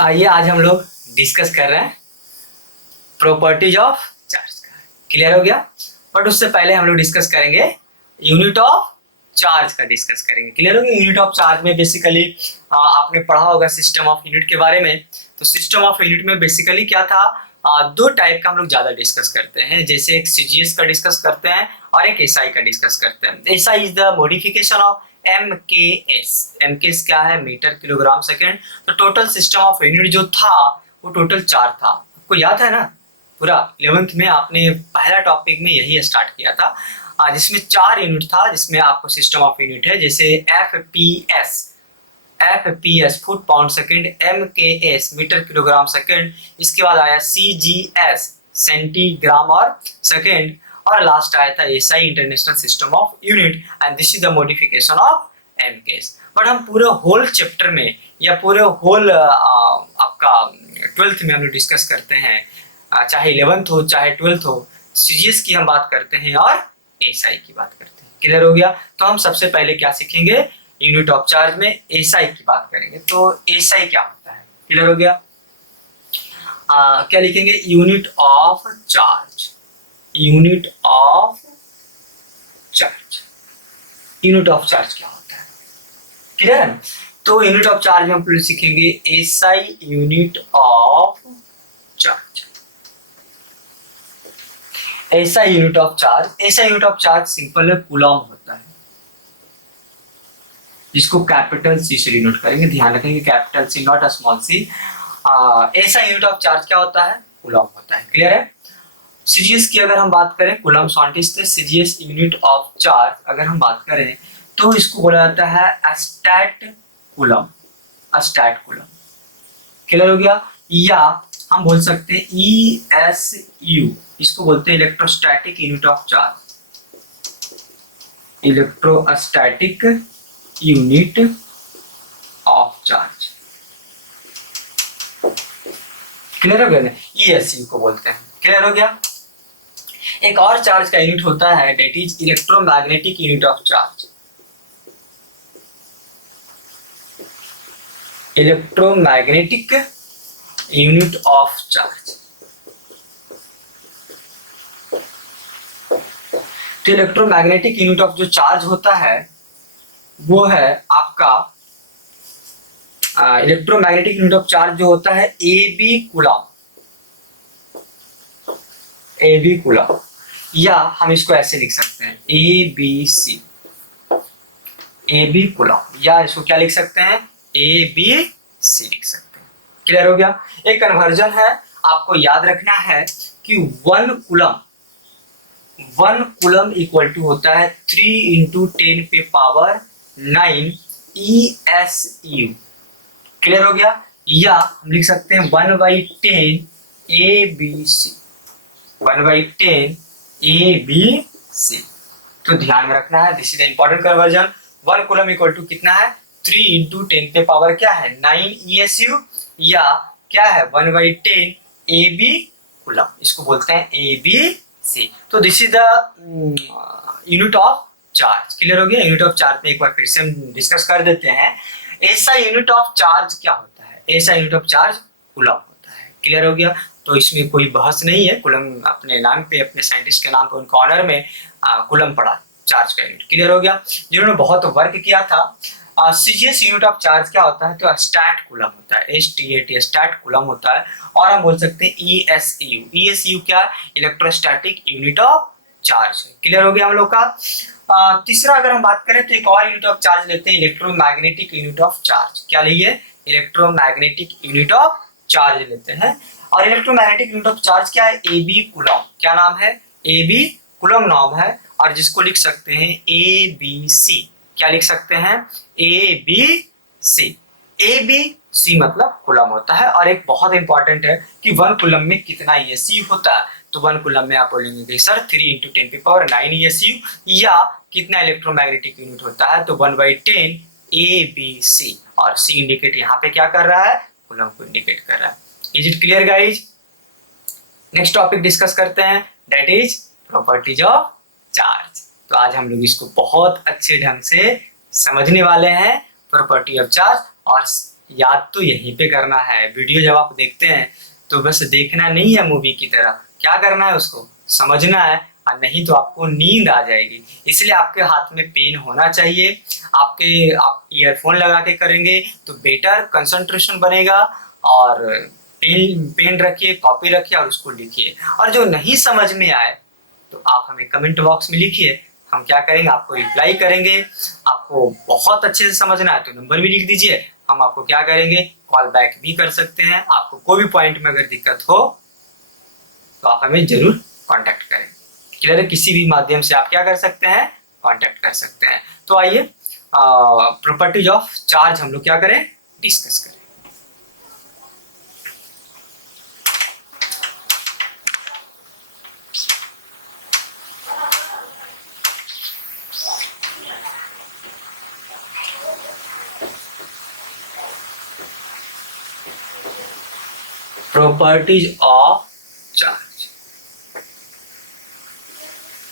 आइए आज हम लोग डिस्कस कर रहे हैं प्रॉपर्टीज ऑफ चार्ज का। क्लियर हो गया? बट उससे पहले हम लोग डिस्कस करेंगे यूनिट ऑफ चार्ज का डिस्कस करेंगे। क्लियर हो गया? यूनिट ऑफ चार्ज में बेसिकली आपने पढ़ा होगा सिस्टम ऑफ यूनिट के बारे में। तो सिस्टम ऑफ यूनिट में बेसिकली क्या था, दो टाइप का हम लोग ज्यादा डिस्कस करते हैं। जैसे एक सीजीएस का डिस्कस करते हैं और एक एसआई का डिस्कस करते हैं। SI is the modification of MKS. MKS क्या है? Metre kilogram second. तो टोटल सिस्टम ऑफ यूनिट जो था वो टोटल 4 था। आपको याद है ना? पूरा 11th में आपने पहला टॉपिक में यही स्टार्ट किया था, जिसमें 4 यूनिट था, जिसमें आपको सिस्टम ऑफ यूनिट है जैसे FPS foot pound second, MKS metre kilogram second, इसके बाद आया सीजीएस सेंटीग्राम और सेकेंड, और लास्ट आया था SI international system of unit and this is the modification of MKS. But हम पूरे होल चैप्टर में या पूरे होल आपका 12th में हम लोग डिस्कस करते हैं, चाहे 11th हो चाहे 12th हो, सीजीएस की हम बात करते हैं और एसआई की बात करते हैं। क्लियर हो गया? तो हम सबसे पहले क्या सीखेंगे? यूनिट ऑफ चार्ज में एसआई की बात करेंगे। तो एसआई क्या होता है? क्लियर हो गया? क्या लिखेंगे? Unit of charge. Unit of charge. Unit of charge क्या होता है? क्लियर है? तो यूनिट ऑफ चार्ज में हम पहले सीखेंगे एसआई यूनिट ऑफ चार्ज। ऐसा यूनिट ऑफ चार्ज, ऐसा यूनिट ऑफ चार्ज सिंपल है, कूलम होता है, जिसको कैपिटल सी से डिनोट करेंगे। ध्यान रखेंगे capital C not small C. ऐसा यूनिट ऑफ चार्ज क्या होता है? कूलम होता है। क्लियर है? सीजीएस की अगर हम बात करें, coulomb scientist CGS unit of charge अगर हम बात करें तो इसको बोला जाता है stat coulomb. Stat coulomb. Clear हो गया? या हम बोल सकते हैं ESU, इसको बोलते हैं electrostatic unit of charge. Electrostatic unit of charge. Clear हो गया ना? ESU को बोलते हैं। क्लियर हो गया? एक और चार्ज का यूनिट होता है, that is electromagnetic unit of charge. Electromagnetic unit of charge. तो इलेक्ट्रोमैग्नेटिक यूनिट ऑफ जो चार्ज होता है वो है आपका इलेक्ट्रोमैग्नेटिक यूनिट ऑफ चार्ज जो होता है AB कूलम। AB कूलम, या हम इसको ऐसे लिख सकते हैं ABC। AB कूलम, या इसको क्या लिख सकते हैं? ABC लिख सकते हैं। क्लियर हो गया? एक कन्वर्जन है, आपको याद रखना है कि 1 कूलम इक्वल टू होता है 3 × 10⁹ ESU। क्लियर हो गया? या हम लिख सकते हैं 1/10 ABC। 1/10 ABC। तो ध्यान में रखना है, this is the important conversion. 1 coulomb equal to कितना है? 3 × 10⁻, क्या है? 9 ESU, या क्या है? 1/10 AB कूलम, इसको बोलते हैं ABC। तो this is the unit of charge. Clear हो गया? यूनिट ऑफ चार्ज में एक बार फिर से हम डिस्कस कर देते हैं। ऐसा यूनिट ऑफ चार्ज क्या होता है? ऐसा यूनिट ऑफ चार्ज कूलम होता है। क्लियर हो गया? तो इसमें कोई बहस नहीं है। कूलम अपने नाम पे, अपने साइंटिस्ट के नाम पे, उनका ऑनर में कूलम पड़ा, चार्ज का यूनिट। क्लियर हो गया? जिन्होंने बहुत वर्क किया था। सीजीएस यूनिट ऑफ चार्ज क्या होता है? तो स्टैट कूलम होता है, STAT स्टैट कूलम होता है। और हम बोल सकते हैं ESU। ESU क्या? Electrostatic unit of charge. Clear हो गया हम लोग का? तीसरा अगर हम बात करें तो एक और यूनिट ऑफ चार्ज लेते हैं, इलेक्ट्रोमैग्नेटिक यूनिट ऑफ चार्ज। क्या लिए? इलेक्ट्रोमैग्नेटिक यूनिट ऑफ चार्ज लेते हैं। और इलेक्ट्रोमैग्नेटिक यूनिट ऑफ चार्ज क्या है? AB coulomb. क्या नाम है? AB कूलम नाम है, और जिसको लिख सकते हैं ABC। क्या लिख सकते हैं? ABC। ABC मतलब कूलम होता है। और एक बहुत इंपॉर्टेंट है कि 1 कूलम में कितना ESU होता है? तो 1 कूलम में आप बोलेंगे कि सर 3 × 10⁹ ESU, या कितना इलेक्ट्रोमैग्नेटिक यूनिट होता है? तो 1/10 ABC, और C इंडिकेट यहाँ पे क्या कर रहा है? कूलम को इंडिकेट कर रहा है। Is it clear guys? Next topic discuss करते हैं, that is properties of charge. तो आज हम लोग इसको बहुत अच्छे ढंग से समझने वाले हैं, प्रॉपर्टी ऑफ चार्ज। और याद तो यहीं पे करना है। वीडियो जब आप देखते हैं तो बस देखना नहीं है मूवी की तरह, क्या करना है उसको समझना है, और नहीं तो आपको नींद आ जाएगी। इसलिए आपके हाथ में पेन होना चाहिए। आप ईयरफोन लगा के करेंगे तो बेटर कंसंट्रेशन बनेगा। और पेन पेन रखिए, कॉपी रखिए और उसको लिखिए। और जो नहीं समझ में आए तो आप हमें कमेंट बॉक्स में लिखिए, हम क्या करेंगे आपको रिप्लाई करेंगे। आपको बहुत अच्छे से समझना है तो नंबर भी लिख दीजिए, हम आपको क्या करेंगे कॉल बैक भी कर सकते हैं। आपको कोई भी पॉइंट में अगर दिक्कत हो तो आप हमें जरूर कांटेक्ट करें। क्लियर है? किसी भी माध्यम से आप क्या कर सकते हैं, कांटेक्ट कर सकते हैं। तो आइए प्रॉपर्टीज ऑफ चार्ज हम लोग क्या करें, डिस्कस करें। Properties of charge,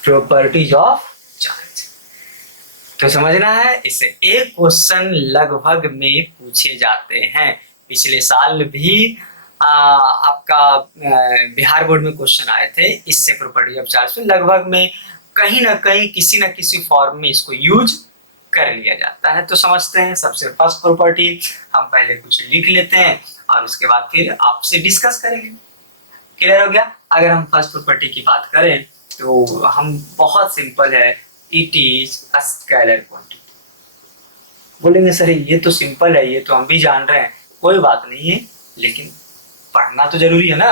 properties of charge तो समझना है। इससे एक क्वेश्चन लगभग में पूछे जाते हैं। पिछले साल भी आपका बिहार बोर्ड में क्वेश्चन आए थे इससे, प्रॉपर्टी ऑफ चार्ज। लगभग में कहीं ना कहीं किसी ना किसी फॉर्म में इसको यूज कर लिया जाता है। तो समझते हैं सबसे फर्स्ट प्रॉपर्टी, हम पहले कुछ लिख लेते हैं और उसके बाद फिर आपसे डिस्कस करेंगे। क्लियर हो गया? अगर हम फर्स्ट प्रॉपर्टी की बात करें तो हम बहुत सिंपल है, it is a scalar quantity. बोलेंगे सर ये तो सिंपल है, ये तो हम भी जान रहे हैं, कोई बात नहीं है, लेकिन पढ़ना तो जरूरी है ना।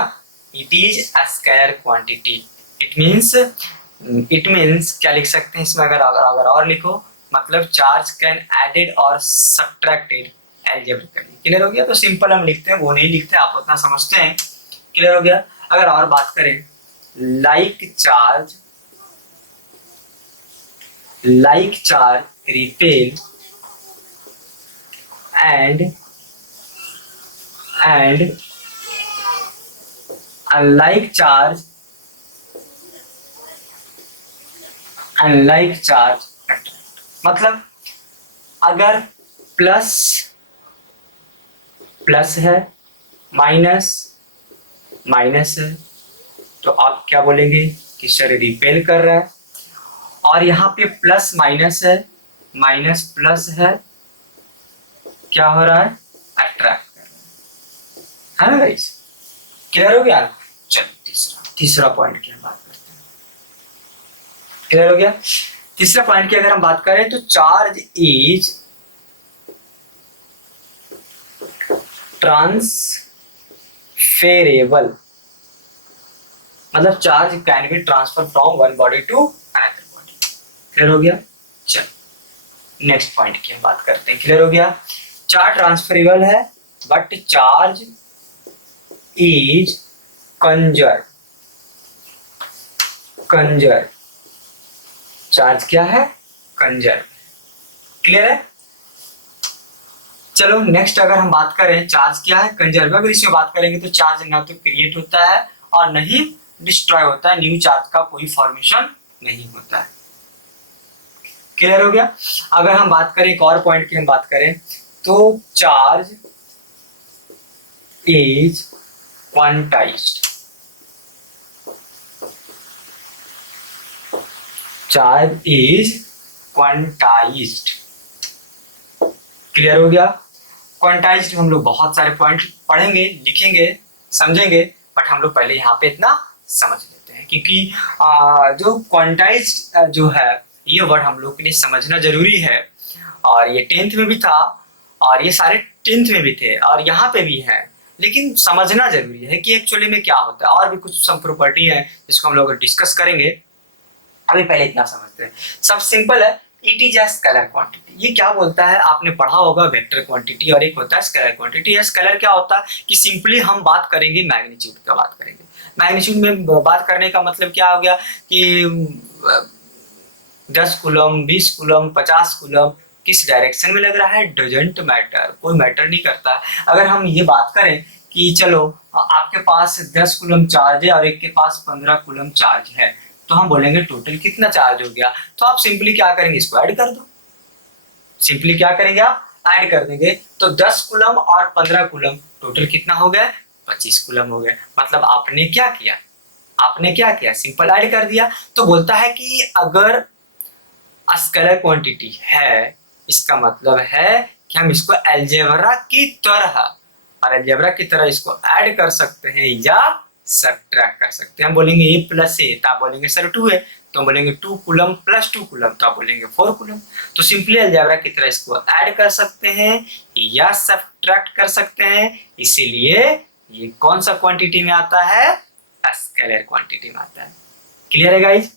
It is a scalar quantity, it means क्या लिख सकते हैं इसमें, अगर और लिखो मतलब चार्ज कैन एडेड और सब्ट्रैक्टेड एल्जेब्रिकली। क्लियर हो गया? तो सिंपल हम लिखते हैं, वो नहीं लिखते, आप उतना समझते हैं। क्लियर हो गया? अगर और बात करें, like charge repel and unlike charge attract। मतलब अगर प्लस प्लस है, माइनस माइनस है, तो आप क्या बोलेंगे कि सर रिपेल कर रहा है। और यहाँ पे प्लस माइनस है, माइनस प्लस है, क्या हो रहा है, अट्रैक्ट कर रहा है ना गाइस? क्लियर हो गया? चलो तीसरा पॉइंट की हम बात करते हैं। क्लियर हो गया? तीसरा पॉइंट की अगर हम बात करें तो चार्ज इज ट्रांसफेरेबल, मतलब charge can be transfer from one body to another body. Clear हो गया? चलो नेक्स्ट पॉइंट की हम बात करते हैं। क्लियर हो गया? चार्ज ट्रांसफरेबल है but charge is conserve. Charge क्या है, कंजर्व। क्लियर है? चलो नेक्स्ट अगर हम बात करें चार्ज क्या है, कंजर्व। अगर इसमें बात करेंगे तो चार्ज ना तो क्रिएट होता है और नहीं डिस्ट्रॉय होता है, न्यू चार्ज का कोई फॉर्मेशन नहीं होता है। क्लियर हो गया? अगर हम बात करें एक और पॉइंट की हम बात करें तो charge is quantized. Charge is quantized. Clear हो गया? क्वांटाइज्ड हम लोग बहुत सारे पॉइंट पढ़ेंगे, लिखेंगे, समझेंगे, बट हम लोग पहले यहाँ पे इतना समझ लेते हैं, क्योंकि जो क्वांटाइज्ड जो है ये वर्ड हम लोग के लिए समझना जरूरी है। और ये 10th में भी था और ये सारे 10th में भी थे और यहाँ पे भी है, लेकिन समझना जरूरी है कि एक्चुअली में क्या होता है। और भी कुछ सब प्रॉपर्टी है जिसको हम लोग डिस्कस करेंगे, अभी पहले इतना समझते हैं। सब सिंपल है, it is a scalar quantity. ये क्या बोलता है, आपने पढ़ा होगा वेक्टर क्वांटिटी और एक होता है स्केलर क्वांटिटी। स्केलर क्या होता है कि सिंपली हम बात करेंगे मैग्नीट्यूड का, बात करेंगे मैग्नीट्यूड में बात करने का मतलब क्या हो गया कि 10 कूलम, 20 कूलम, 50 कूलम किस डायरेक्शन में लग रहा है डजंट मैटर, कोई मैटर नहीं करता। अगर हम ये बात करें कि चलो आपके पास 10 कूलम चार्ज है और एक के पास 15 कूलम चार्ज है, तो हम बोलेंगे टोटल कितना चार्ज हो गया। तो आप सिंपली क्या करेंगे, इसको ऐड कर दो। सिंपली क्या करेंगे, आप ऐड कर देंगे तो 10 कूलम और 15 कूलम टोटल कितना हो गया, 25 कूलम हो गया। मतलब आपने क्या किया, सिंपल ऐड कर दिया। तो बोलता है कि अगर स्केलर क्वांटिटी है, इसका मतलब है कि हम इसको अलजेब्रा की तरह, और अलजेब्रा की तरह इसको ऐड कर सकते हैं या सब्ट्रैक्ट कर सकते हैं। हम बोलेंगे ए प्लस ए, तो आप बोलेंगे सर 2 है, तो हम बोलेंगे 2 कूलम प्लस 2 कूलम, तो आप बोलेंगे 4 कूलम। तो सिंपली अलजेब्रा की तरह इसको ऐड कर सकते हैं या सब्ट्रैक्ट कर सकते हैं, इसीलिए ये कौन सा क्वांटिटी में आता है, स्केलर क्वांटिटी में आता है। क्लियर है गाइज?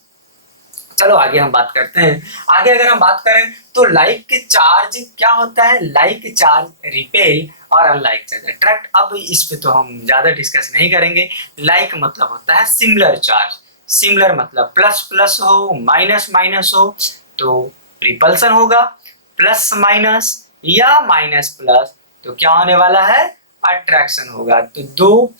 चलो आगे हम बात करते हैं। आगे अगर हम बात करें तो लाइक चार्ज क्या होता है, लाइक चार्ज रिपेल और अनलाइक चार्ज अट्रैक्ट। अब इस पे तो हम ज्यादा डिस्कस नहीं करेंगे। लाइक मतलब होता है सिमिलर चार्ज, सिमिलर मतलब प्लस प्लस हो माइनस माइनस हो तो रिपल्सन होगा, प्लस माइनस या माइनस प्लस तो क्या होने वाला है, अट्रैक्शन होगा। तो दो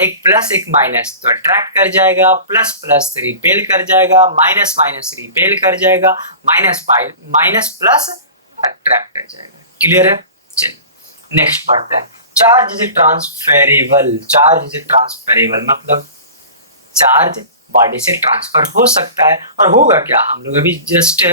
एक प्लस एक माइनस तो अट्रैक्ट कर जाएगा, प्लस प्लस रिपेल कर जाएगा, माइनस माइनस रिपेल कर जाएगा, माइनस प्लस अट्रैक्ट कर जाएगा। क्लियर है? चलिए नेक्स्ट पढ़ते हैं। Charge is transferable. Charge is transferable मतलब चार्ज बॉडी से ट्रांसफर हो सकता है। और होगा क्या, हम लोग अभी जस्ट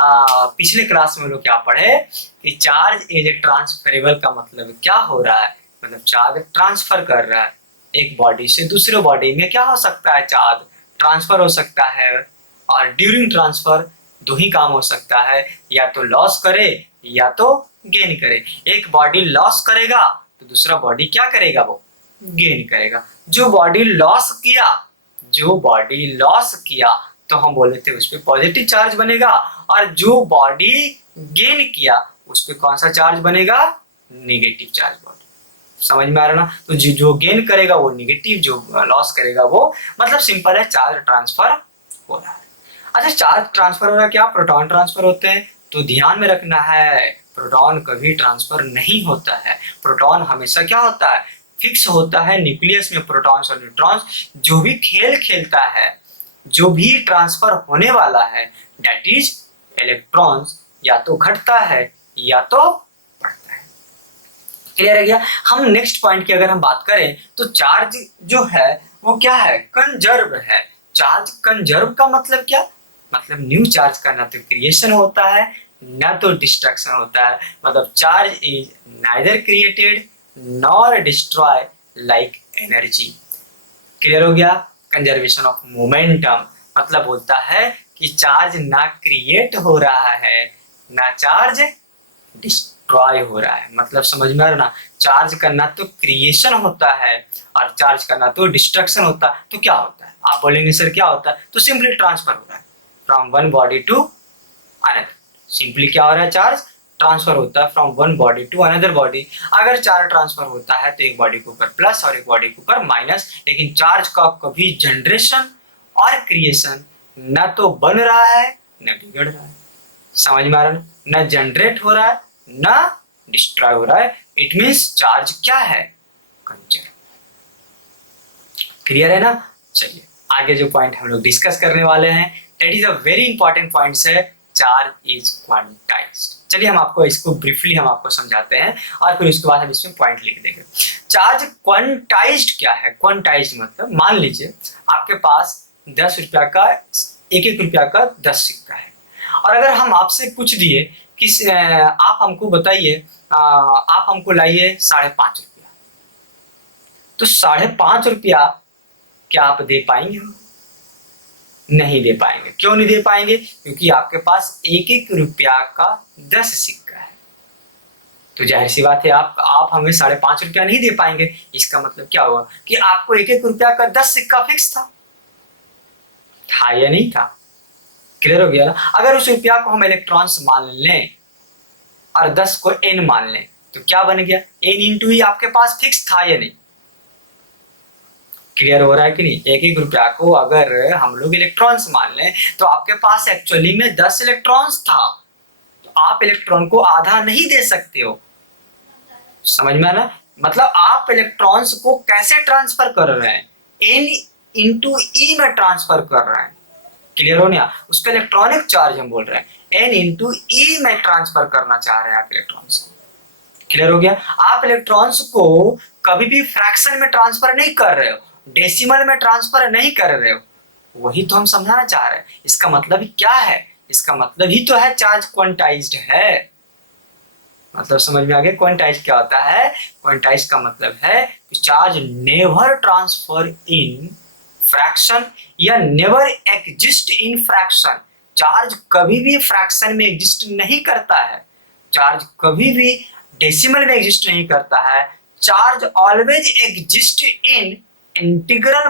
पिछले क्लास में लोग क्या पढ़े कि चार्ज इज ट्रांसफेरेबल का मतलब क्या हो रहा है, मतलब चार्ज ट्रांसफर कर रहा है एक बॉडी से दूसरे बॉडी में। क्या हो सकता है, चार्ज ट्रांसफर हो सकता है, और ड्यूरिंग ट्रांसफर दो ही काम हो सकता है, या तो लॉस करे या तो गेन करे। एक बॉडी लॉस करेगा तो दूसरा बॉडी क्या करेगा, वो गेन करेगा। जो बॉडी लॉस किया तो हम बोले थे उस पर पॉजिटिव चार्ज बनेगा, और जो बॉडी गेन किया उस पर कौन सा चार्ज बनेगा, नेगेटिव चार्ज बॉडी। समझ में आ रहा ना? तो जो गेन करेगा वो नेगेटिव, जो लॉस करेगा वो, मतलब सिंपल है, चार्ज ट्रांसफर हो रहा है। अच्छा, चार्ज ट्रांसफर हो रहा है, क्या प्रोटॉन ट्रांसफर होते हैं? तो ध्यान में रखना है, प्रोटॉन कभी ट्रांसफर नहीं होता है। प्रोटॉन हमेशा क्या होता है, फिक्स होता है न्यूक्लियस में। प्रोटॉन्स और न्यूट्रॉन्स जो भी खेल खेलता है, जो भी ट्रांसफर होने वाला है, दैट इज इलेक्ट्रॉन्स या तो घटता है या तो बढ़ता है। क्लियर है क्या? हम नेक्स्ट पॉइंट की अगर हम बात करें तो चार्ज जो है वो क्या है, कंजर्व है। चार्ज कंजर्व का मतलब क्या, मतलब न्यू चार्ज का ना तो क्रिएशन होता है ना तो डिस्ट्रक्शन होता है। मतलब charge is neither created nor destroy like energy. Clear हो गया? कंजर्वेशन ऑफ मोमेंटम मतलब होता है कि चार्ज ना क्रिएट हो रहा है ना चार्ज डिस्ट्रॉय हो रहा है। मतलब समझ में आ रहा ना, चार्ज का ना तो क्रिएशन होता है और चार्ज का ना तो डिस्ट्रक्शन होता है। तो क्या होता है, आप बोलेंगे सर क्या होता है, तो सिंपली ट्रांसफर हो रहा है from one body to another. Simply क्या हो रहा है, चार्ज ट्रांसफर होता है from one body to another body. अगर चार्ज ट्रांसफर होता है तो एक बॉडी के ऊपर प्लस और एक बॉडी के ऊपर माइनस, लेकिन चार्ज का कभी जनरेशन और क्रिएशन न तो बन रहा है न बिगड़ रहा है। समझ में आ रहा है? न जनरेट हो रहा है न डिस्ट्रॉय हो रहा है। इट मीन्स चार्ज क्या है, कंजर्व। क्लियर है ना? चलिए आगे जो पॉइंट हम लोग डिस्कस करने वाले हैं, that is a very important point है, चार्ज इज क्वांटाइज्ड। चलिए हम आपको इसको ब्रीफली हम आपको समझाते हैं और फिर उसके बाद हम इसमें पॉइंट लिख देंगे। चार्ज क्वांटाइज्ड क्या है? क्वांटाइज्ड मतलब मान लीजिए आपके पास 10 रुपया का, एक एक रुपया का 10 सिक्का है, और अगर हम आपसे पूछ दिए कि आप हमको बताइए, आप हमको लाइए 5.5 रुपया, तो 5.5 रुपया क्या आप दे पाएंगे? नहीं दे पाएंगे। क्यों नहीं दे पाएंगे? क्योंकि आपके पास एक एक रुपया का 10 सिक्का है। तो जाहिर सी बात है आप हमें 5.5 रुपया नहीं दे पाएंगे। इसका मतलब क्या हुआ कि आपको एक एक रुपया का 10 सिक्का फिक्स था या नहीं था? क्लियर हो गया ना? अगर उस रुपया को हम इलेक्ट्रॉन्स मान लें और 10 को n मान लें तो क्या बन गया, n इंटू ही आपके पास फिक्स था या नहीं? क्लियर हो रहा है कि नहीं? एक एक रुपया को अगर हम लोग इलेक्ट्रॉन्स मान लें तो आपके पास एक्चुअली में 10 इलेक्ट्रॉन्स था, तो आप इलेक्ट्रॉन को आधा नहीं दे सकते हो। समझ में आना? मतलब आप इलेक्ट्रॉन्स को कैसे ट्रांसफर कर रहे हैं, n इंटू ई में ट्रांसफर कर रहे हैं। क्लियर हो गया? उसका इलेक्ट्रॉनिक चार्ज हम बोल रहे हैं n इंटू ई में ट्रांसफर करना चाह रहे हैं आप इलेक्ट्रॉन्स को। क्लियर हो गया? आप इलेक्ट्रॉन्स को कभी भी फ्रैक्शन में ट्रांसफर नहीं कर रहे हो, डेसिमल में ट्रांसफर नहीं कर रहे हो, वही तो हम समझाना चाह रहे हैं। इसका मतलब ही क्या है? इसका मतलब ही तो है चार्ज क्वांटाइज्ड है। मतलब समझ में आ गया क्वांटाइज्ड क्या होता है? क्वांटाइज्ड का मतलब है कि charge never transfer in fraction या never exist in fraction. Charge कभी भी फ्रैक्शन में एग्जिस्ट नहीं करता है, चार्ज कभी भी डेसिमल में एग्जिस्ट नहीं करता है। Charge always exist in integral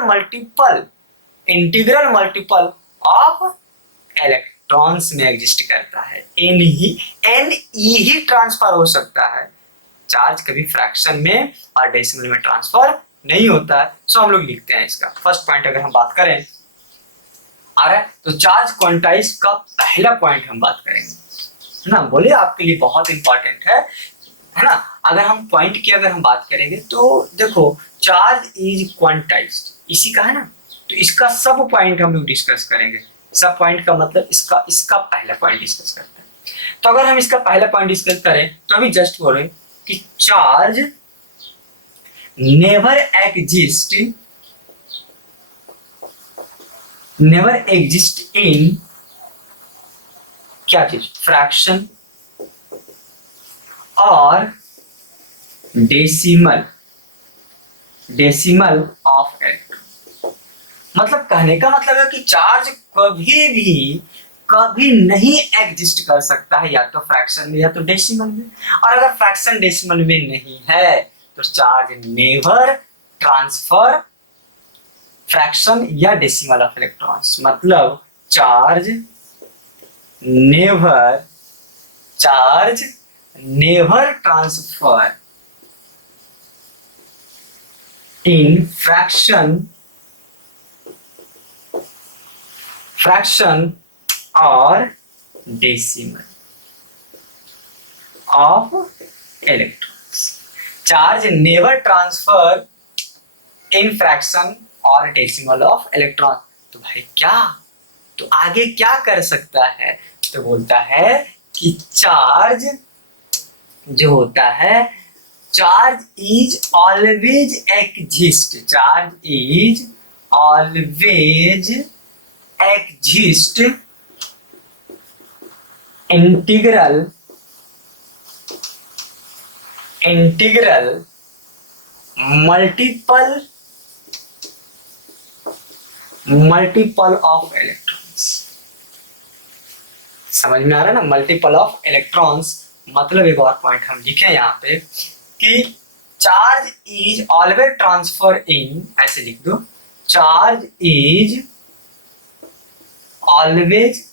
multiple of electrons में एग्जिस्ट करता है। एन ई ही ट्रांसफर हो सकता है, चार्ज कभी फ्रैक्शन में और डेसिमल में ट्रांसफर नहीं होता है। सो हम लोग लिखते हैं इसका फर्स्ट पॉइंट अगर हम बात करें आ रहा है तो चार्ज क्वांटाइज का पहला पॉइंट हम बात करेंगे, है ना? बोले आपके लिए बहुत इंपॉर्टेंट है ना? अगर हम पॉइंट की अगर हम बात करेंगे तो देखो चार्ज इज क्वांटाइज्ड, इसी का है ना, तो इसका सब पॉइंट हम लोग डिस्कस करेंगे। सब पॉइंट का मतलब इसका पहला पॉइंट डिस्कस करते हैं। तो अगर हम इसका पहला पॉइंट डिस्कस करें तो अभी जस्ट बोले कि चार्ज नेवर एग्जिस्ट इन क्या चीज? फ्रैक्शन और डेसिमल ऑफ इलेक्ट्रॉन। मतलब कहने का मतलब है कि चार्ज कभी नहीं एग्जिस्ट कर सकता है, या तो फ्रैक्शन में या तो डेसिमल में। और अगर फ्रैक्शन डेसिमल में नहीं है तो चार्ज नेवर ट्रांसफर फ्रैक्शन या डेसिमल ऑफ इलेक्ट्रॉन्स। मतलब charge never transfer in fraction और decimal of electrons. Charge never transfer in fraction और डेसिमल ऑफ इलेक्ट्रॉन। तो भाई क्या, तो आगे क्या कर सकता है? तो बोलता है कि चार्ज जो होता है, charge is always exist, integral multiple of electrons. समझ में आ रहा है ना? मल्टीपल ऑफ इलेक्ट्रॉन्स मतलब एक और पॉइंट हम लिखे यहाँ पे कि चार्ज इज ऑलवेज ट्रांसफर इन, ऐसे लिख दो, charge is always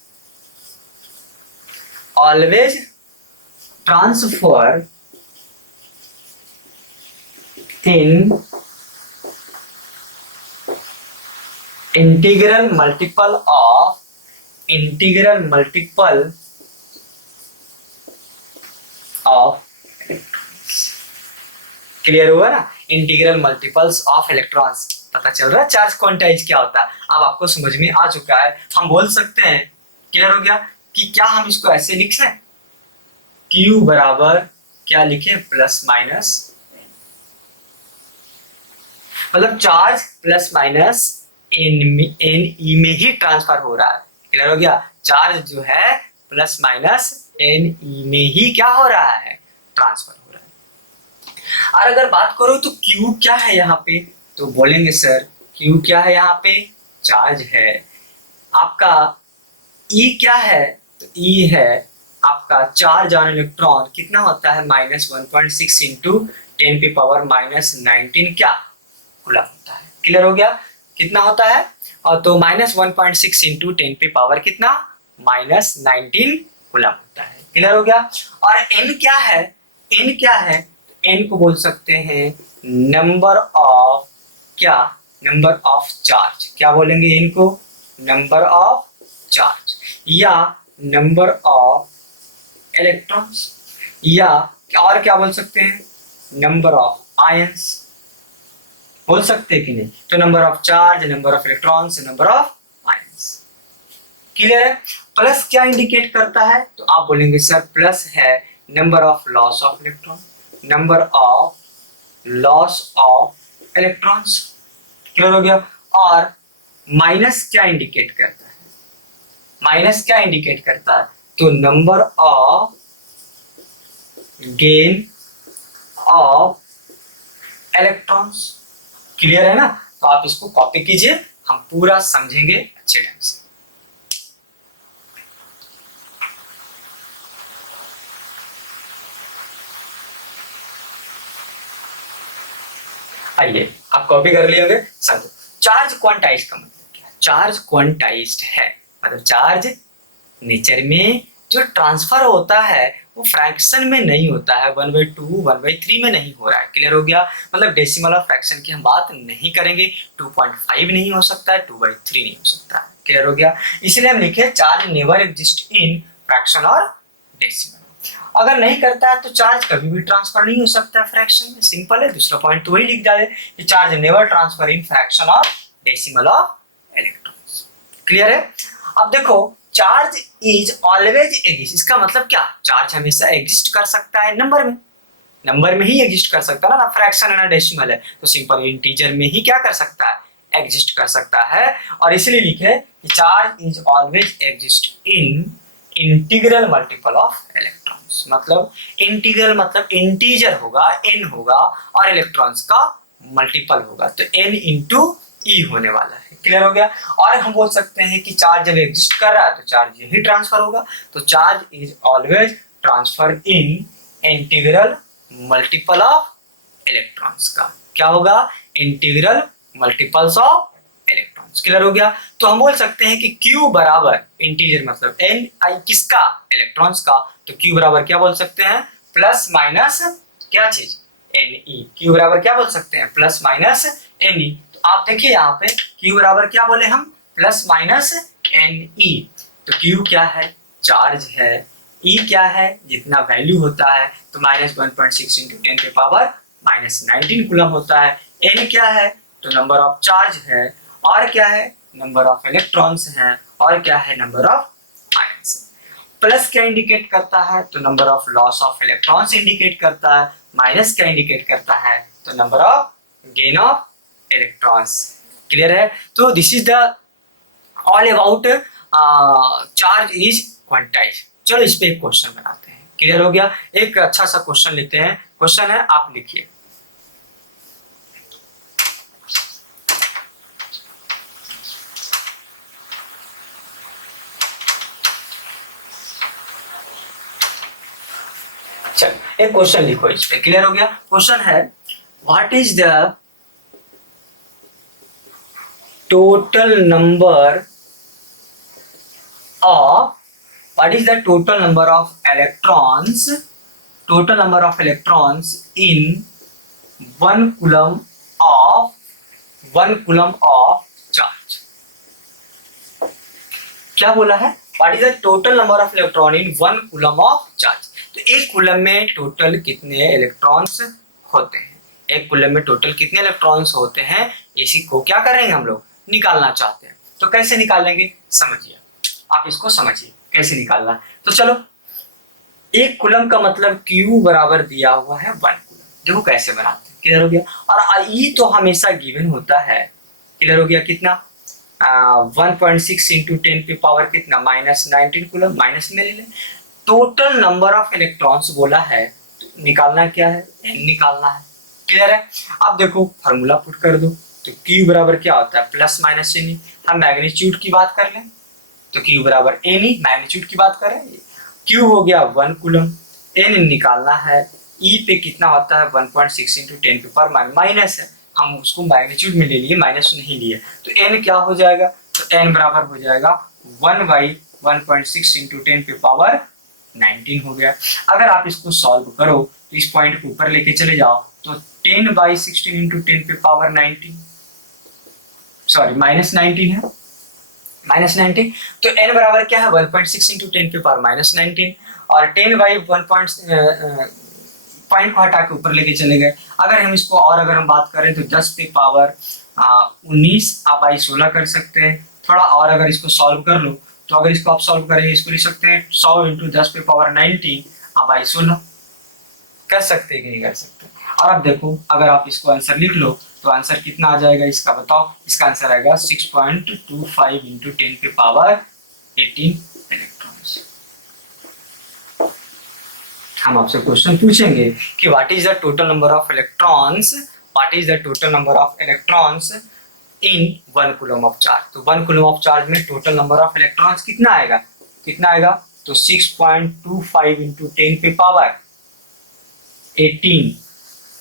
transfer in integral multiple of electrons. Clear हुआ ना? Integral multiples of electrons. पता चल रहा है चार्ज क्वांटाइज क्या होता है? अब आपको समझ में आ चुका है। हम बोल सकते हैं, क्लियर हो गया, कि क्या हम इसको ऐसे लिख सकते हैं, Q बराबर क्या लिखे? प्लस माइनस, मतलब charge plus minus n e में ही ट्रांसफर हो रहा है। क्लियर हो गया? चार्ज जो है प्लस माइनस एन ई में ही क्या हो रहा है? ट्रांसफर हो रहा है। और अगर बात करो तो Q क्या है यहाँ पे? तो बोलेंगे सर Q क्या है यहाँ पे? चार्ज है। आपका E क्या है? तो E है आपका चार्ज ऑन इलेक्ट्रॉन, कितना होता है? -1.6 इंटू 10⁻⁻19 क्या कूलम होता है। क्लियर हो गया? कितना होता है? और तो -1.6 इंटू 10 पे पावर कितना? -19 कूलम होता है। क्लियर हो गया? और n क्या है? n क्या है? n को बोल सकते हैं नंबर ऑफ क्या? Number of charge. क्या बोलेंगे n को? नंबर ऑफ चार्ज या नंबर ऑफ इलेक्ट्रॉन्स, या और क्या बोल सकते हैं? नंबर ऑफ आयंस बोल सकते हैं कि नहीं? तो number of charge, number of electrons, number of ions. Clear है। प्लस क्या इंडिकेट करता है, तो आप बोलेंगे सर प्लस है number of loss of electron, number of loss of electrons. Clear हो गया। और माइनस क्या इंडिकेट करता है, माइनस क्या इंडिकेट करता है, तो number of gain of electrons. Clear है ना। तो आप इसको कॉपी कीजिए, हम पूरा समझेंगे अच्छे ढंग से। आइए आप कॉपी कर लिए होंगे। समझो चार्ज क्वांटाइज्ड का मतलब क्या है। चार्ज क्वांटाइज्ड है मतलब चार्ज नेचर में जो ट्रांसफर होता है वो फ्रैक्शन में नहीं होता है, 1/2 1/3 में नहीं हो रहा है। क्लियर हो गया। मतलब डेसिमल ऑफ फ्रैक्शन की हम बात नहीं करेंगे, 2.5 नहीं हो सकता है, 2/3 नहीं हो सकता है। क्लियर हो गया। इसलिए हम लिखे charge never exist in fraction और डेसिमल। अगर नहीं करता है तो चार्ज कभी भी ट्रांसफर नहीं हो सकता है फ्रैक्शन में। सिंपल है। दूसरा पॉइंट तो वही लिख डाले कि charge never transfer in fraction और डेसिमल ऑफ इलेक्ट्रॉन्स। क्लियर है। अब देखो चार्ज इज ऑलवेज एग्जिस्ट, इसका मतलब क्या, चार्ज हमेशा एग्जिस्ट कर सकता है नंबर में, नंबर में ही एग्जिस्ट कर सकता है ना, फ्रैक्शन है ना डेसिमल है, तो सिंपल इंटीजर में ही क्या कर सकता है, एग्जिस्ट कर सकता है। और इसलिए लिखे कि charge is always exist in integral multiple of electrons. मतलब इंटीग्रल मतलब इंटीजर होगा, n होगा और इलेक्ट्रॉन्स का मल्टीपल होगा, तो n इंटू ई होने वाला है। क्लियर हो गया। और हम बोल सकते हैं कि चार्ज जब एग्जिस्ट कर रहा है तो चार्ज यही ट्रांसफर होगा, तो charge is always transfer in integral multiple of electrons का। क्या होगा, integral multiples of electrons. Clear हो गया। तो हम बोल सकते हैं कि Q बराबर इंटीजर मतलब n आई किसका, इलेक्ट्रॉन्स का, तो Q बराबर क्या बोल सकते हैं, प्लस माइनस क्या चीज, Ne। Q बराबर क्या बोल सकते हैं, प्लस माइनस Ne। तो आप देखिए यहाँ पे Q बराबर क्या बोले हम, प्लस माइनस Ne। तो Q क्या है, चार्ज है, E क्या है, जितना वैल्यू होता है, तो -1.6 इंटू 10 के पावर -19 कूलम होता है। N क्या है, तो नंबर ऑफ चार्ज है, और क्या है, नंबर ऑफ इलेक्ट्रॉन्स हैं, और क्या है, नंबर ऑफ आयंस। प्लस क्या इंडिकेट करता है, तो number of loss of electrons indicate करता है। माइनस क्या इंडिकेट करता है, तो number of gain of electrons. Clear है। तो this is the all about charge is quantized. चलो इस पे एक क्वेश्चन बनाते हैं। क्लियर हो गया। एक अच्छा सा क्वेश्चन लेते हैं। क्वेश्चन है, आप लिखिए, एक क्वेश्चन लिखो इस पे। क्लियर हो गया। क्वेश्चन है, what is the total number of, what is the total number of electrons, total number of electrons in 1 coulomb of, 1 coulomb of charge. क्या बोला है, what is the total number of electron in 1 coulomb of charge. तो एक coulomb में total कितने electrons होते हैं, एक कूलम में टोटल कितने इलेक्ट्रॉन्स होते हैं, इसी को क्या करेंगे हम लोग, निकालना चाहते हैं। तो कैसे निकालेंगे, समझिए, आप इसको समझिए कैसे निकालना है। तो चलो, एक कूलम का मतलब Q बराबर दिया हुआ है 1 कूलम। देखो कैसे बनाते हैं। क्लियर हो गया। और E तो हमेशा गिवन होता है। क्लियर हो गया। कितना, 1.6 इंटू 10 की पावर कितना, -19 कूलम, माइनस में ले लें। टोटल नंबर ऑफ इलेक्ट्रॉन्स बोला है, तो निकालना क्या है, n निकालना है। क्लियर है। अब देखो फार्मूला पुट कर दो, तो Q बराबर क्या होता है, प्लस माइनस N। हम मैग्नीट्यूड की बात कर लें तो Q बराबर N, मैग्नीट्यूड की बात करें, Q हो गया 1 कूलम, N निकालना है, E पे कितना होता है 1.6 इंटू 10 की पावर माइनस है, हम उसको मैग्नीट्यूड में ले लिए, माइनस नहीं लिए, तो N क्या हो जाएगा, तो N बराबर हो जाएगा 1/1.6 इंटू 10 की पावर 19 हो गया। अगर आप इसको सॉल्व करो तो इस पॉइंट को ऊपर लेके चले जाओ, तो 10/16 इंटू 10 की पावर 19, सॉरी -19 है, -19। तो n बराबर क्या है, 1.6 इंटू 10 की पावर -19, और 10/1 पॉइंट को हटा के ऊपर लेके चले गए। अगर हम इसको और अगर हम बात करें तो 10 की पावर 19 आप 16 कर सकते हैं। थोड़ा और अगर इसको सॉल्व कर लो तो अगर इसको आप सॉल्व करेंगे, इसको लिख सकते हैं 100 इंटू 10 पे पावर 19 बाई 16। कर सकते हैं कि नहीं कर सकते? और अब देखो, अगर आप इसको आंसर लिख लो तो आंसर कितना आ जाएगा इसका बताओ। इसका आंसर आएगा 6.25 इंटू 10 पे पावर 18 इलेक्ट्रॉन्स। हम आपसे क्वेश्चन पूछेंगे कि what is the total number of electrons, what is the total number of electrons in 1 coulomb of charge. तो 1 कूलम ऑफ चार्ज में टोटल नंबर ऑफ इलेक्ट्रॉन्स कितना आएगा, कितना आएगा? तो 6.25 इंटू 10 पे पावर 18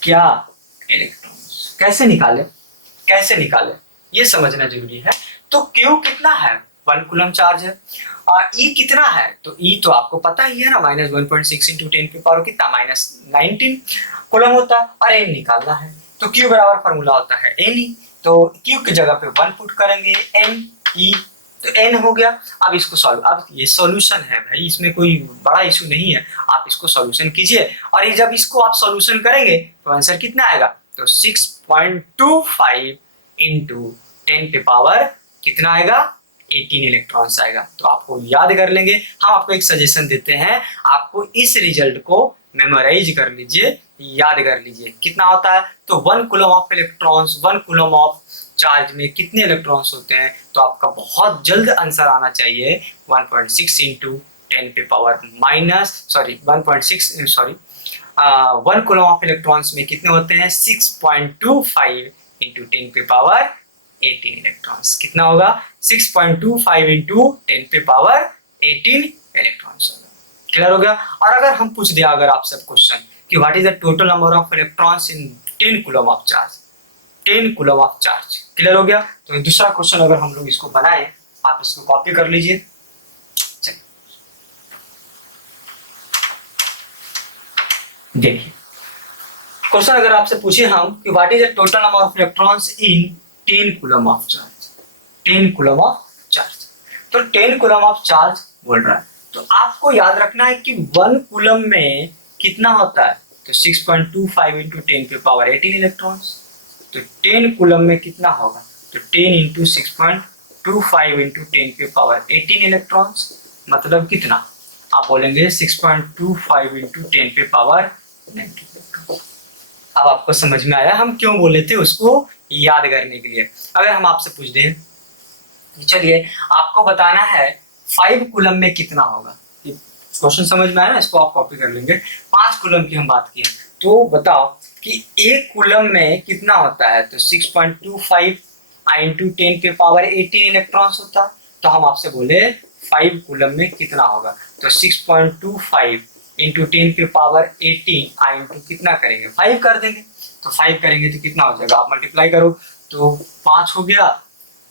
क्या इलेक्ट्रॉन्स। कैसे निकाले, कैसे निकाले ये समझना जरूरी है। तो Q कितना है, 1 कूलम चार्ज है। E कितना है, तो E तो आपको पता ही है ना, -1.6 इंटू 10 पे पावर कितना, -19 कूलम होता है। और N निकालना है तो Q बराबर फॉर्मूला होता है Ne। तो Q की जगह पे 1 पुट करेंगे, Ne तो N हो गया। अब इसको सॉल्व, अब ये सॉल्यूशन है भाई, इसमें कोई बड़ा इशू नहीं है, आप इसको सॉल्यूशन कीजिए। और ये जब इसको आप सॉल्यूशन करेंगे तो आंसर कितना आएगा, तो 6.25 इंटू 10 पे पावर कितना आएगा, 18 इलेक्ट्रॉन्स आएगा। तो आपको याद कर लेंगे। हम आपको एक सजेशन देते हैं, आपको इस रिजल्ट को मेमोराइज कर लीजिए, याद कर लीजिए कितना होता है। तो 1 coulomb of electrons, 1 coulomb of charge में कितने इलेक्ट्रॉन्स होते हैं, तो आपका बहुत जल्द आंसर आना चाहिए 1.6 इंटू 10 पे power sorry 1 coulomb of electrons में कितने होते हैं, 6.25 इंटू 10 पे पावर 18 इलेक्ट्रॉन्स। कितना होगा, 6.25 इंटू 10 पे पावर 18 इलेक्ट्रॉन्स होगा। क्लियर हो गया। और अगर हम पूछ दिया अगर आप सब क्वेश्चन कि what is the total number of electrons in 10 coulomb of charge, 10 coulomb of charge. Clear हो गया। तो दूसरा क्वेश्चन अगर हम लोग इसको बनाए, आप इसको कॉपी कर लीजिए। देखिए क्वेश्चन अगर आपसे पूछे हम कि what is the total number of electrons in 10 coulomb of charge, 10 coulomb of charge. तो 10 कूलम ऑफ चार्ज बोल रहा है, तो आपको याद रखना है कि 1 कूलम में कितना होता है, तो 6.25 इंटू 10 पे पावर 18 इलेक्ट्रॉन्स। तो 10 कूलम में कितना होगा, तो 10 इंटू 6.25 इंटू 10 पे पावर 18 इलेक्ट्रॉन्स, मतलब कितना, आप बोलेंगे 6.25 इंटू 10 पे पावर 19 इलेक्ट्रॉन्स। अब आपको समझ में आया हम क्यों बोले थे, उसको याद करने के लिए। अगर हम आपसे पूछ दें, चलिए आपको बताना है 5 कूलम में कितना होगा, क्वेश्चन समझ में आया ना, इसको आप कॉपी कर लेंगे। 5 कूलम की हम बात किए, तो बताओ कि 1 कूलम में कितना होता है, तो 6.25 इंटू 10 पे पावर 18 इलेक्ट्रॉन्स होता है। तो हम आपसे बोले 5 कूलम में कितना होगा, तो 6.25 इंटू 10 पे पावर 18 इंटू कितना करेंगे, 5 कर देंगे। तो 5 करेंगे तो कितना हो जाएगा, आप मल्टीप्लाई करो तो 5 हो गया,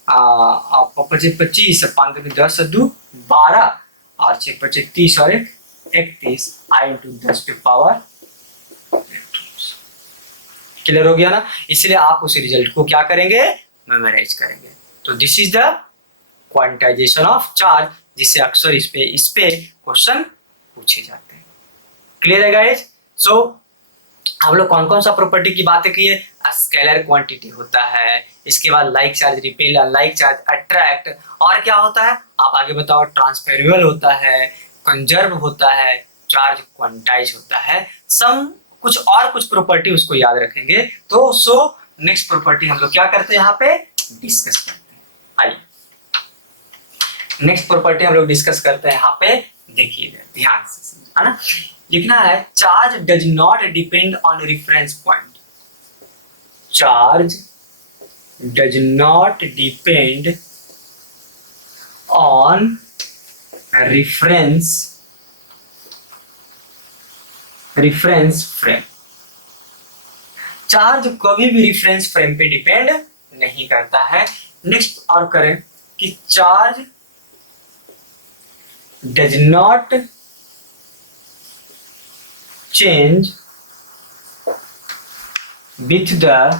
आपको 25 25 5 10 2 12 और 6 25 30 और 31 इंटू 10 पे पावर। क्लियर हो गया ना। इसलिए आप उस रिजल्ट को क्या करेंगे, मेमोराइज करेंगे। तो this is the quantization of charge, जिससे अक्सर इस पे क्वेश्चन पूछे जाते हैं। क्लियर है गाइस। सो हम लोग कौन कौन सा प्रॉपर्टी की बातें की है, स्केलर क्वांटिटी होता है, इसके बाद like charge repel, unlike charge attract, और क्या होता है आप आगे बताओ, ट्रांसफेरेबल होता है, कंजर्व होता है, चार्ज क्वांटाइज होता है, सम कुछ और कुछ प्रॉपर्टी उसको याद रखेंगे। तो सो नेक्स्ट प्रॉपर्टी हम लोग क्या करते हैं यहाँ पे डिस्कस करते हैं। आइए नेक्स्ट प्रॉपर्टी हम लोग डिस्कस करते हैं यहाँ पे, देखिए ध्यान से है ना। लिखना है charge does not depend on reference point, charge does not depend on reference frame. Charge कभी भी रेफरेंस फ्रेम पे डिपेंड नहीं करता है। नेक्स्ट और करें कि charge does not change with the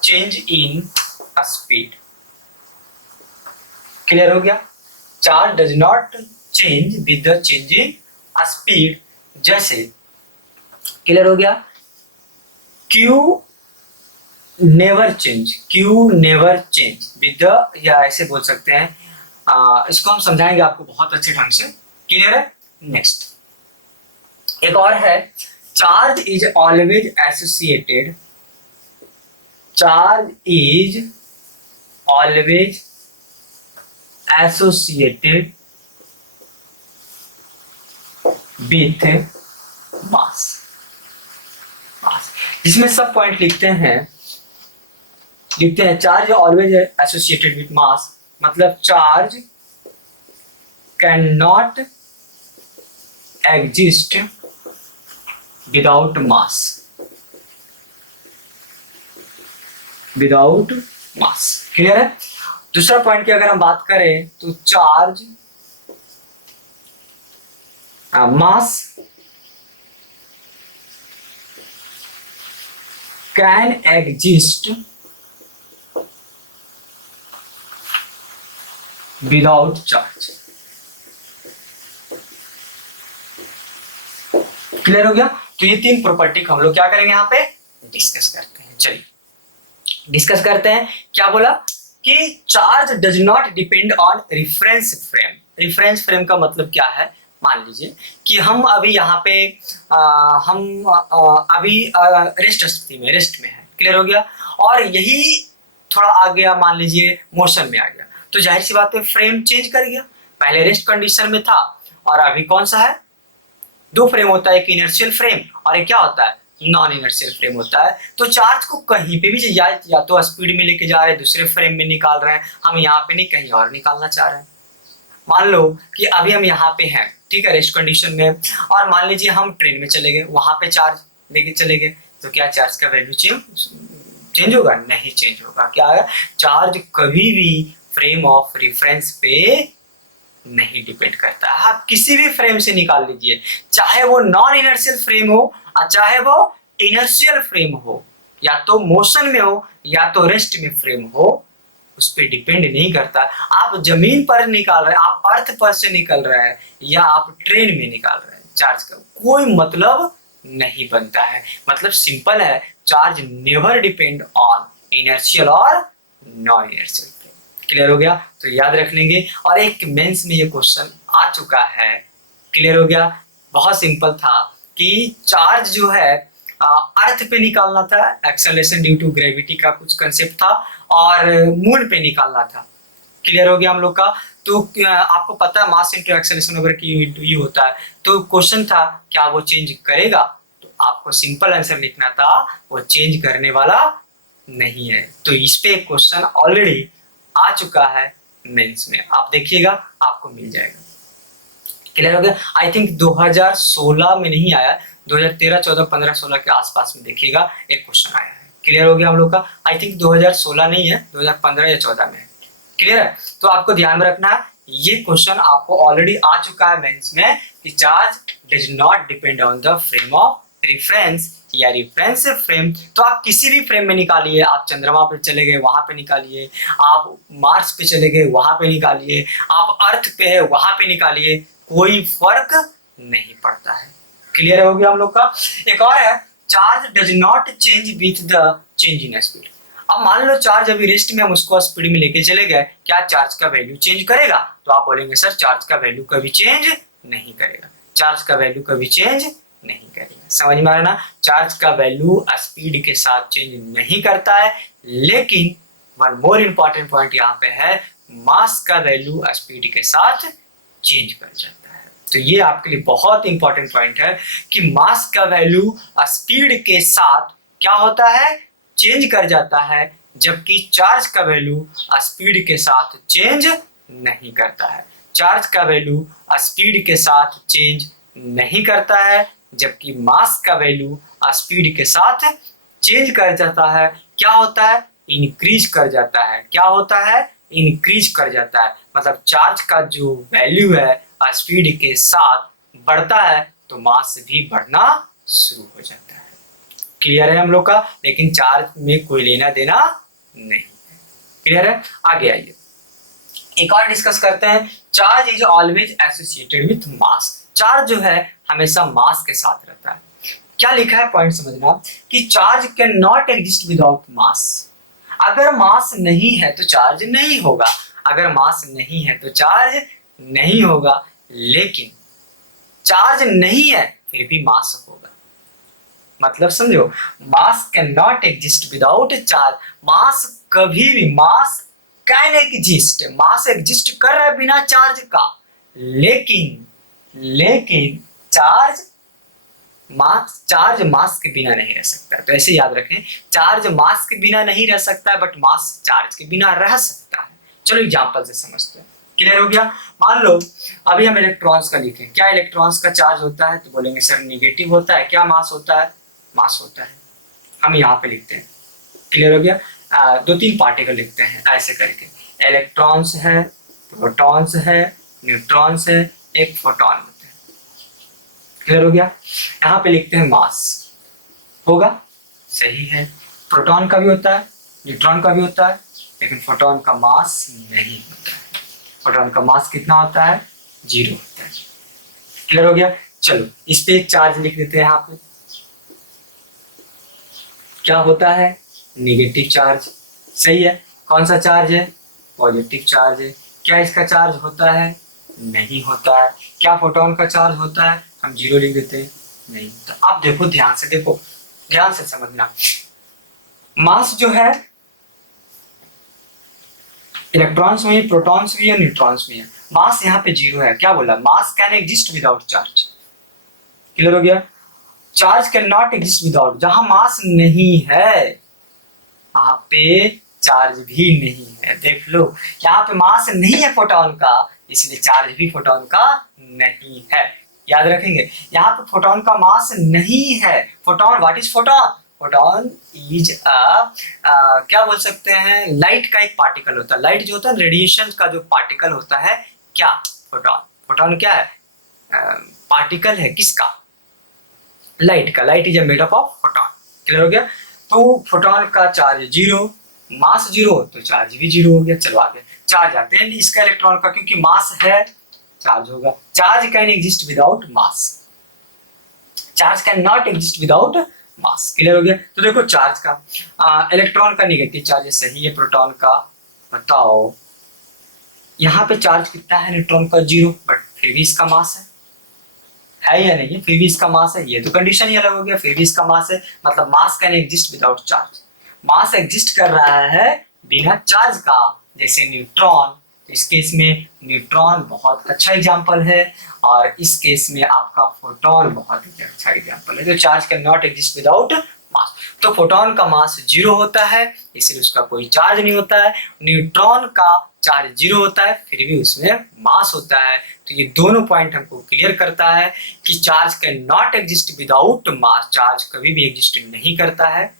change in a speed। Clear हो गया। Charge does not change with the change in speed. जैसे क्लियर हो गया, Q never change, Q never change with the, या ऐसे बोल सकते हैं, इसको हम समझाएंगे आपको बहुत अच्छे ढंग से। क्लियर है? नेक्स्ट एक और है, charge is always associated, charge is always associated with mass. इसमें सब पॉइंट लिखते हैं charge always associated with mass, मतलब charge can not exist without mass, without mass. Clear है? दूसरा पॉइंट की अगर हम बात करें तो charge mass can exist without charge. Clear हो गया? तो ये तीन प्रॉपर्टी को हम लोग क्या करेंगे यहाँ पे डिस्कस करते हैं। चलिए डिस्कस करते हैं। क्या बोला कि charge does not depend on reference frame. Reference frame का मतलब क्या है? मान लीजिए कि हम अभी यहाँ पे अभी रेस्ट स्थिति में, रेस्ट में है। क्लियर हो गया? और यही थोड़ा आ गया, मान लीजिए मोशन में आ गया, तो जाहिर सी बात है फ्रेम चेंज कर गया। पहले रेस्ट कंडीशन में था और अभी कौन सा है? दो फ्रेम होता है, एक इनर्शियल फ्रेम और एक क्या होता है? नॉन इनर्शियल फ्रेम होता है। तो चार्ज को कहीं पे भी या तो स्पीड में लेके जा रहे हैं, दूसरे फ्रेम में निकाल रहे हैं, हम यहाँ पे नहीं कहीं और निकालना चाह रहे हैं। मान लो कि अभी हम यहाँ पे हैं, ठीक है, रेस्ट कंडीशन में, और मान लीजिए हम ट्रेन में चले गए, वहां पे चार्ज लेके चले गए, तो क्या चार्ज का वैल्यू चेंज होगा? नहीं चेंज होगा। क्या है? चार्ज कभी भी फ्रेम ऑफ रेफरेंस पे नहीं डिपेंड करता है। आप किसी भी फ्रेम से निकाल लीजिए, चाहे वो नॉन इनर्शियल फ्रेम हो और चाहे वो इनर्शियल फ्रेम हो, या तो मोशन में हो या तो रेस्ट में फ्रेम हो, उस पर डिपेंड नहीं करता। आप जमीन पर निकाल रहे हैं, आप अर्थ पर से निकल रहे हैं या आप ट्रेन में निकाल रहे हैं, चार्ज का कोई मतलब नहीं बनता है। मतलब सिंपल है, charge never depend on inertial और नॉन इनर्शियल। क्लियर हो गया? तो याद रख लेंगे। और एक मेंस में ये क्वेश्चन आ चुका है। क्लियर हो गया? बहुत सिंपल था कि चार्ज जो है अर्थ पे निकालना था, एक्सेलरेशन ड्यू टू ग्रेविटी का कुछ कंसेप्ट था, और मून पे निकालना था। क्लियर हो गया हम लोग का? तो आपको पता है मास इंटू एक्सेलरेशन वगैरह की इंटू यू होता है। तो क्वेश्चन था क्या वो चेंज करेगा? तो आपको सिंपल आंसर लिखना था, वो चेंज करने वाला नहीं है। तो इस पे एक क्वेश्चन ऑलरेडी आ चुका है मेंस में, आप देखिएगा आपको मिल जाएगा। क्लियर हो गया? आई थिंक 2016 में नहीं आया, 2013, 14, 15, 16 के आसपास में देखिएगा एक क्वेश्चन आया है। क्लियर हो गया हम लोग का? आई थिंक 2016 नहीं है, 2015 या 14 में है। क्लियर है? तो आपको ध्यान में रखना है, ये क्वेश्चन आपको ऑलरेडी आ चुका है मेंस में कि charge does not depend on the frame of reference या रेफरेंस फ्रेम। तो आप किसी भी फ्रेम में निकालिए, आप चंद्रमा पे चले गए वहां पे निकालिए, आप मार्स पे चले गए वहां पे निकालिए, आप अर्थ पे है वहां पे निकालिए, कोई फर्क नहीं पड़ता है। क्लियर हो गया हम लोग का? एक और है, charge does not change with the change in speed. अब मान लो चार्ज अभी रेस्ट में, हम उसको स्पीड में लेके चले गए, क्या चार्ज का वैल्यू चेंज करेगा? तो आप बोलेंगे सर चार्ज का वैल्यू कभी चेंज नहीं करेगा, चार्ज का वैल्यू कभी चेंज नहीं करेगा। समझ में आ रहा ना? चार्ज का वैल्यू स्पीड के साथ चेंज नहीं करता है, लेकिन वन मोर इंपॉर्टेंट पॉइंट यहाँ पे है, मास का वैल्यू स्पीड के साथ चेंज कर जाता है। तो ये आपके लिए बहुत इंपॉर्टेंट पॉइंट है कि मास का वैल्यू स्पीड के साथ क्या होता है? चेंज कर जाता है, जबकि चार्ज का वैल्यू स्पीड के साथ चेंज नहीं करता है। चार्ज का वैल्यू स्पीड के साथ चेंज नहीं करता है, जबकि मास का वैल्यू स्पीड के साथ चेंज कर जाता है। क्या होता है? इंक्रीज कर जाता है। क्या होता है? इंक्रीज कर जाता है। मतलब चार्ज का जो वैल्यू है स्पीड के साथ बढ़ता है तो मास भी बढ़ना शुरू हो जाता है। क्लियर है हम लोग का? लेकिन चार्ज में कोई लेना देना नहीं। क्लियर है? आगे आइए एक और डिस्कस करते हैं। Charge is always associated with mass. Charge जो है हमेशा मास के साथ रहता है। क्या लिखा है पॉइंट समझना कि charge can not exist without mass. अगर मास नहीं है तो चार्ज नहीं होगा, अगर मास नहीं है तो चार्ज नहीं होगा, लेकिन चार्ज नहीं है फिर भी मास होगा। मतलब समझो, mass can not exist without charge. Mass कभी भी, mass can exist, mass exist कर रहा है बिना चार्ज का, लेकिन लेकिन चार्ज मास के बिना नहीं रह सकता। तो ऐसे याद रखें, चार्ज मास के बिना नहीं रह सकता है, बट मास चार्ज के बिना रह सकता है। चलो एग्जांपल से समझते हैं। क्लियर हो गया? मान लो अभी हम इलेक्ट्रॉन्स का लिखें, क्या इलेक्ट्रॉन्स का चार्ज होता है? तो बोलेंगे सर निगेटिव होता है। क्या मास होता है? मास होता है। हम यहाँ पे लिखते हैं। क्लियर हो गया? 2-3 पार्टिकल लिखते हैं ऐसे करके, इलेक्ट्रॉन्स है, प्रोटॉन्स है, न्यूट्रॉन्स है, एक फोटॉन होता है। क्लियर हो गया? यहाँ पे लिखते हैं मास होगा, सही है। प्रोटॉन का भी होता है, न्यूट्रॉन का भी होता है, लेकिन फोटॉन का मास नहीं होता है। फोटॉन का मास कितना होता है? 0 होता है। क्लियर हो गया? चलो इस पे एक चार्ज लिख देते हैं। यहाँ पे क्या होता है? Negative charge. सही है। कौन सा चार्ज है? पॉजिटिव चार्ज है। क्या इसका चार्ज होता है? नहीं होता है। क्या फोटोन का चार्ज होता है? हम 0 लिख देते हैं, नहीं होता। आप देखो, ध्यान से देखो, ध्यान से समझना। मास जो है इलेक्ट्रॉन्स में ही, प्रोटॉन्स भी है, न्यूट्रॉन्स भी है। मास यहाँ पे 0 है। क्या बोला? मास can exist without charge. Clear हो गया? Charge can not exist without, जहां मास नहीं है वहां पे चार्ज भी नहीं है। देख लो, यहाँ पे मास नहीं है फोटोन का, इसलिए चार्ज भी फोटोन का नहीं है। याद रखेंगे, यहाँ पे फोटोन का मास नहीं है। Photon, what is photon? Photon is क्या बोल सकते हैं, लाइट का एक पार्टिकल होता है। लाइट जो होता है, रेडिएशन का जो पार्टिकल होता है, क्या? फोटोन। फोटोन क्या है? पार्टिकल है किसका? लाइट का। Light is made up of photon. Clear हो गया? तो फोटोन का चार्ज 0, मास 0, तो चार्ज भी 0 हो गया। चलो आगे चार्ज आते हैं इसका इलेक्ट्रॉन का, क्योंकि मास है चार्ज होगा। Charge can exist without mass, charge can not exist without mass. Clear हो गया? तो देखो चार्ज का, इलेक्ट्रॉन का निगेटिव चार्ज सही है, प्रोटॉन का बताओ। यहाँ पे चार्ज कितना है? न्यूट्रॉन का 0, बट फिर भी इसका मास है या नहीं? फिर भी इसका मास है। ये तो कंडीशन ही अलग हो गया, फिर भी इसका मास है, मतलब मास can exist without charge. Mass exist कर रहा है बिना चार्ज का, जैसे न्यूट्रॉन। तो इस केस में न्यूट्रॉन बहुत अच्छा एग्जांपल है, और इस केस में आपका फोटोन बहुत ही अच्छा एग्जांपल है। तो charge can not exist without mass. तो फोटोन का मास 0 होता है, इसलिए उसका कोई चार्ज नहीं होता है। न्यूट्रॉन का चार्ज 0 होता है, फिर भी उसमें मास होता है। तो ये दोनों पॉइंट हमको क्लियर करता है कि charge can not exist without mass. Charge कभी भी एग्जिस्ट नहीं करता है,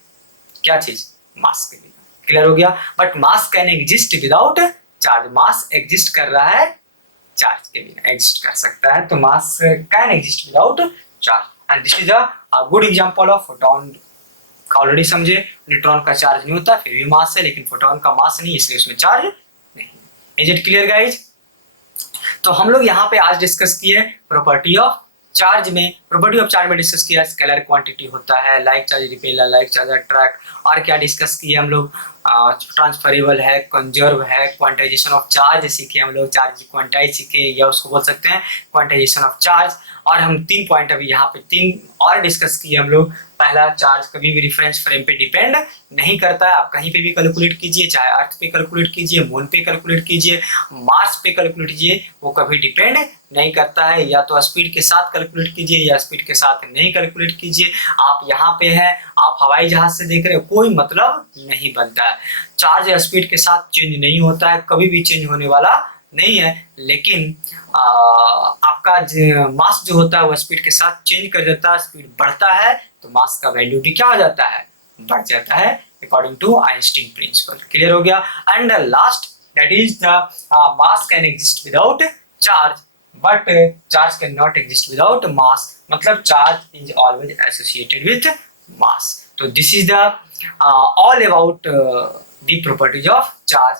क्या चीज? मास के बिना। क्लियर हो गया? But mass can exist without charge. Mass exist कर रहा है, चार्ज के बिना एग्जिस्ट कर सकता है। तो मास can exist without charge, and this is a good example of photon. Already समझे, न्यूट्रॉन का चार्ज नहीं होता, फिर भी मास है, लेकिन फोटोन का मास नहीं, इसलिए उसमें चार्ज नहीं। Is it clear guys? तो हम लोग यहाँ पे आज डिस्कस किए प्रॉपर्टी ऑफ चार्ज में। प्रॉपर्टी ऑफ चार्ज में डिस्कस किया स्केलर क्वांटिटी होता है, like charge repeller, like charge attract, और क्या डिस्कस किए हम लोग? ट्रांसफरेबल है, कंजर्व है, क्वांटाइजेशन ऑफ चार्ज सीखे हम लोग, चार्ज क्वांटाइज सीखे, या उसको बोल सकते हैं क्वांटाइजेशन ऑफ चार्ज। और हम 3 पॉइंट अभी यहाँ पे 3 और डिस्कस किए हम लोग। पहला, चार्ज कभी भी रेफरेंस फ्रेम पे डिपेंड नहीं करता है। आप कहीं पे भी कैलकुलेट कीजिए, चाहे अर्थ पे कैलकुलेट कीजिए, मून पे कैलकुलेट कीजिए, मार्स पे कैलकुलेट कीजिए, वो कभी डिपेंड नहीं करता है। या तो स्पीड के साथ कैलकुलेट कीजिए, या स्पीड के साथ नहीं कैलकुलेट कीजिए। आप यहाँ पे हैं, आप हवाई जहाज से देख रहे हो, कोई मतलब नहीं बनता है। चार्ज स्पीड के साथ चेंज नहीं होता है, कभी भी चेंज होने वाला नहीं है। लेकिन आपका मास जो होता है वो स्पीड के साथ चेंज कर जाता है। स्पीड बढ़ता है तो मास का वैल्यू भी क्या हो जाता है? बढ़ जाता है, according to Einstein principle. Clear हो गया? And last, that is the mass can exist without charge, but charge can not exist without mass. मतलब charge is always associated with mass. तो this is the all about the properties of charge.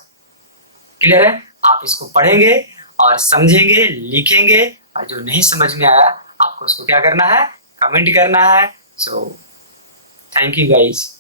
Clear है? आप इसको पढ़ेंगे और समझेंगे, लिखेंगे, और जो नहीं समझ में आया आपको उसको क्या करना है? कमेंट करना है। So thank you guys.